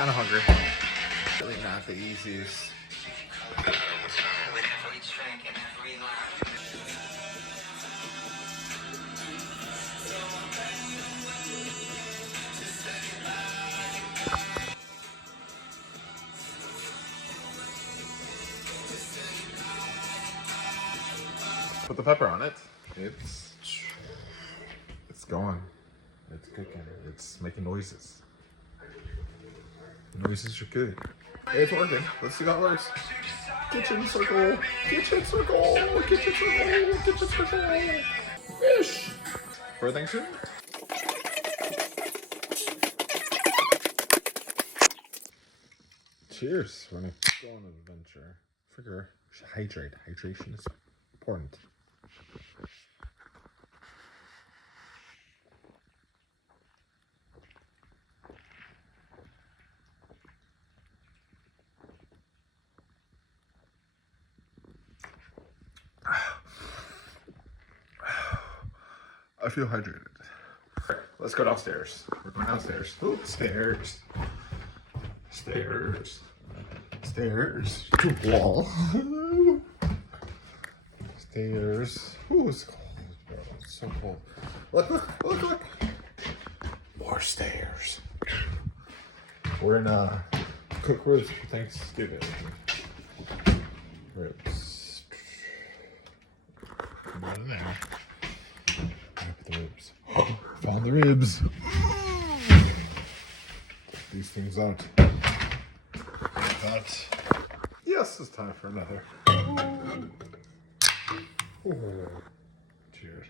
kind of hungry. Really not the easiest. Put the pepper on it. It's going. It's cooking. It's making noises. Noises are good. It's working. Let's see how it works. Kitchen circle. Kitchen circle. Kitchen circle. Kitchen circle. Fish. For Thanksgiving. Cheers. We're gonna go on an adventure. Figure, hydrate. Hydration is important. I feel hydrated. Let's go downstairs. We're going downstairs. Ooh, stairs. Stairs. Stairs. Wall. Stairs. Ooh, it's cold, bro. It's so cold. Look, look, look, look. More stairs. We're in cook ribs for Thanksgiving. Ribs. Come on in there. Look at the ribs. Found the ribs. Take these things out. But yes, it's time for another. Ooh. Cheers.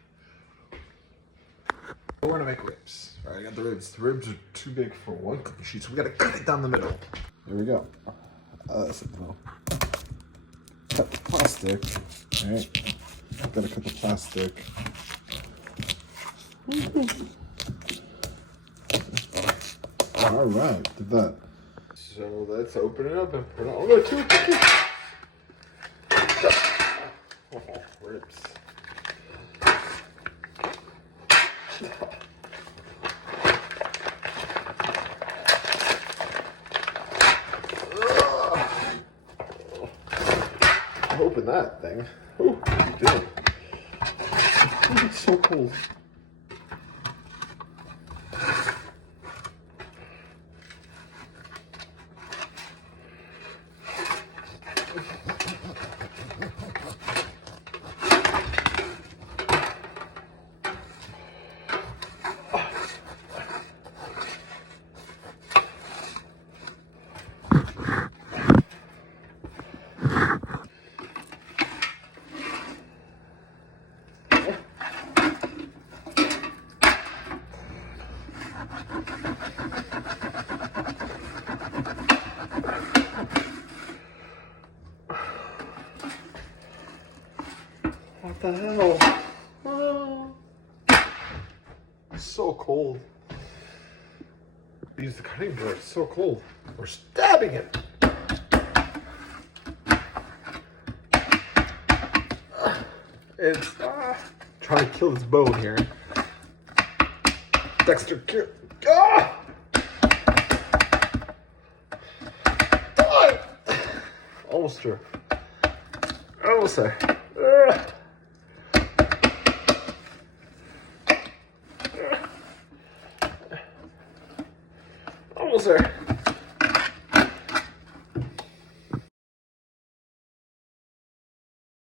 We're gonna make ribs. All right, I got the ribs. The ribs are too big for one cookie sheet, so we gotta cut it down the middle. There we go. That's it, though. Cut the plastic. All right. Gotta cut the plastic. All right, did that. So let's open it up and put it on the two cookies. Oh, ribs. Open that thing. Ooh, what are you doing? Oh, it's so cold. What the hell? Oh. It's so cold. Use the cutting board. It's so cold. We're stabbing it. It's trying to kill this bone here. Dexter, kill. Ah! Almost through. Almost there. Almost there.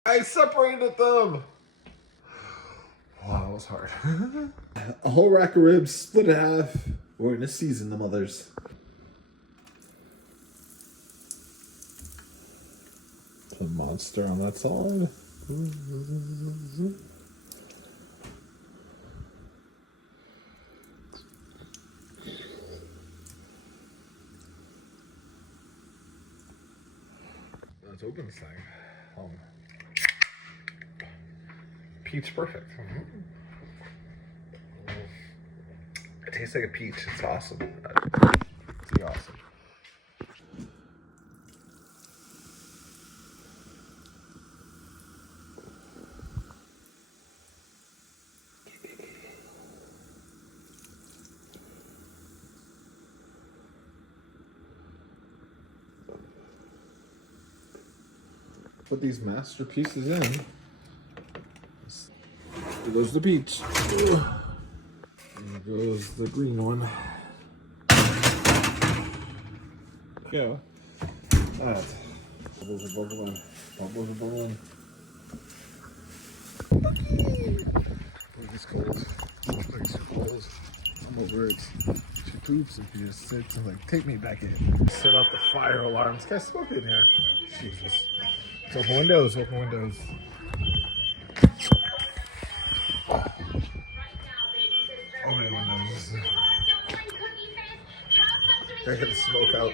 I separated them. Wow, that was hard. A whole rack of ribs, split in half. We're gonna season them others. Put a monster on that side. Let's open this thing. Peach perfect. It tastes like a peach. It's awesome. It's awesome. put these masterpieces in. There goes the peach. There goes the green one. Yeah. Alright. Bubbles are bubbling. Bubbles are bubbling. It's cold. It's cold. I'm over it. She poops and she just sits and like, take me back in. Set out the fire alarm. This guy's smoking in here. Jesus. Let's open windows. Open windows. Open the windows. They're gonna smoke out.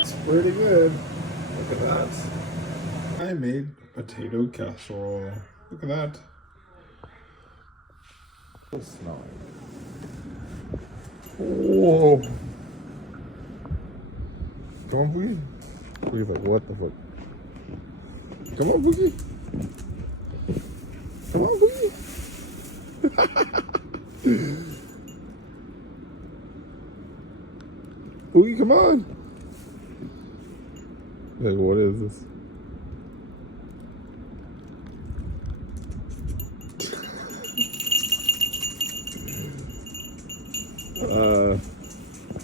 It's pretty good. Look at that. I made potato casserole. Look at that. It's smelling. Whoa. Come on, Boogie. Boogie's like, what the fuck? Come on, Boogie. Come on, Boogie. Boogie, come on. Like, what is this?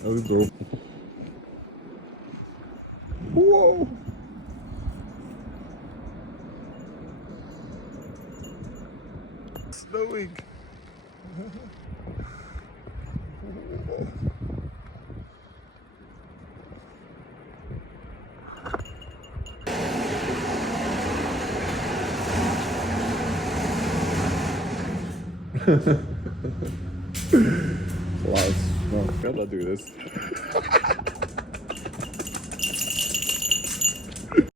That was dope. Whoa! Snowing. Wow, no, I gotta do this.